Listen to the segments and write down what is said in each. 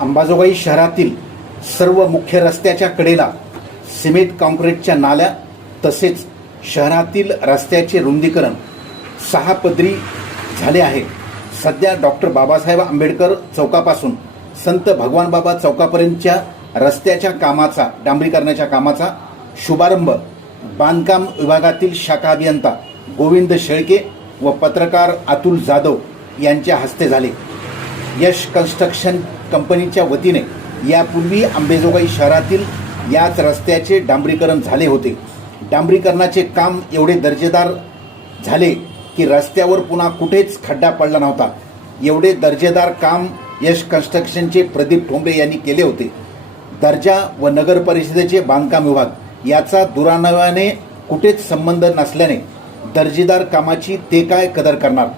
अंबाजोगाई शहरातील सर्व मुख्य रस्त्याच्या कडेला सिमेंट काँक्रीटच्या नाल्या तसेच शहरातील रस्त्याचे रुंदीकरण सहा पदरी झाले आहे. सध्या डॉक्टर बाबासाहेब आंबेडकर चौकापासून संत भगवान बाबा चौकापर्यंतच्या रस्त्याच्या कामाचा डांबरीकरणाच्या कामाचा शुभारंभ बांधकाम विभागातील शाखा अभियंता गोविंद शेळके व पत्रकार अतुल जाधव यांच्या हस्ते झाले. यश कन्स्ट्रक्शन कंपनीच्या वतीने यापूर्वी आंबेजोगाई शहरातील याच रस्त्याचे डांबरीकरण झाले होते. डांबरीकरणाचे काम एवढे दर्जेदार झाले की रस्त्यावर पुन्हा कुठेच खड्डा पडला नव्हता. एवढे दर्जेदार काम यश कन्स्ट्रक्शनचे प्रदीप ठोंबरे यांनी केले होते. दर्जा व नगर परिषदेचे बांधकाम विभाग याचा दुरानव्याने कुठेच संबंध नसल्याने दर्जेदार कामाची ते काय कदर करणार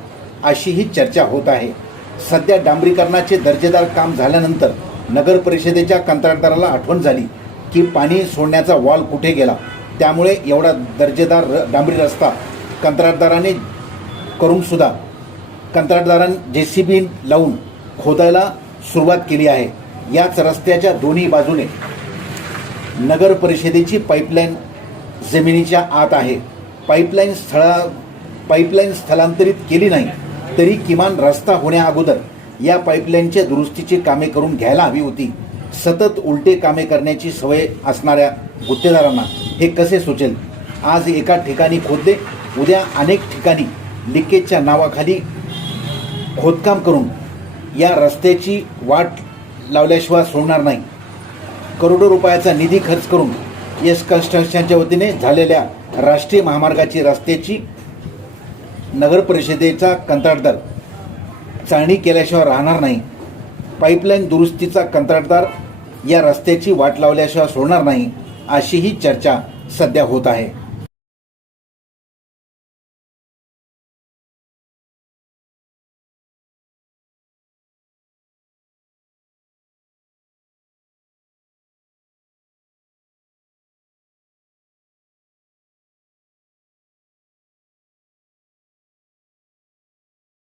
अशी ही चर्चा होत आहे. सध्या डांबरीकरणाचे दर्जेदार काम झाल्यानंतर नगर परिषदेच्या कंत्राटदाराला आठवण झाली की पाणी सोडण्याचा वॉल कुठे गेला. त्यामुळे एवढा दर्जेदार र- डांबरी रस्ता कंत्राटदाराने करूनसुद्धा कंत्राटदारांनी जे सी बी लावून खोदायला सुरुवात केली आहे. याच रस्त्याच्या दोन्ही बाजूने नगर परिषदेची पाईपलाईन जमिनीच्या आत आहे. पाईपलाईन स्थळा पाईपलाईन स्थलांतरित केली नाही. तरी किमान रस्ता होण्या अगोदर या पाईपलाईनच्या दुरुस्तीची कामे करून घ्यायला हवी होती. सतत उलटे कामे करण्याची सवय असणाऱ्या गुत्तेदारांना हे कसे सुचेल? आज एका ठिकाणी खोदले उद्या अनेक ठिकाणी लिकेजच्या नावाखाली खोदकाम करून या रस्त्याची वाट लावल्याशिवाय सोडणार नाही. करोडो रुपयाचा निधी खर्च करून एस कन्स्ट्रक्शनच्या वतीने झालेल्या राष्ट्रीय महामार्गाची रस्त्याची नगर परिषदेचा कंत्राटदार. चाळणी केल्याशिवाय राहणार नाही. पाईपलाईन दुरुस्तीचा कंत्राटदार या रस्त्याची वाट लावल्याशिवाय सोडणार नाही अशी ही चर्चा सध्या होत आहे.